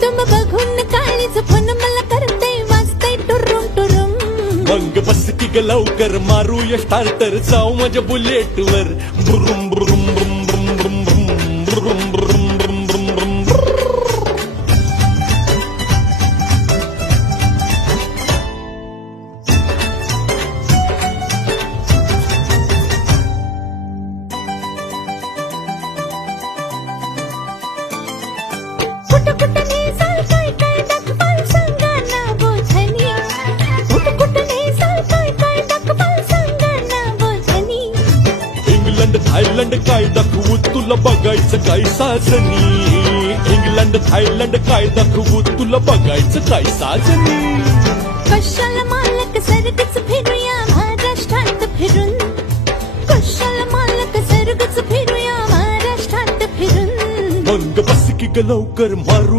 कुटुंब बघून काळीच फोन मला करते वाजते टुरुम टुरुम. मग बस की ग लवकर मारूया स्टार्टर जाऊ माझ्या बुलेट वर ब्रुम ब्रुम ब्रुम ब्रुम ब्रुम ब्रुम ब्रुम ब्रुम ब्रुम ब्रुम ब्रुम. कुठं कुठं नेसाल काय काय दाखवाल सांगा ना बोधनी. कुठं कुठं नेसाल काय काय दाखवाल सांगा ना बोधनी. इंग्लंड थायलंड काय दाखवू तुला बघायचं काय साजनी. इंग्लंड थायलंड काय दाखवू तुला बघायचं काय साजनी. कशाला मालक सरगच फिरूया महाराष्ट्रात फिरून. कशाला मालक सरगच फिरूया महाराष्ट्रात फिरून. मग बस की ग लवकर मारू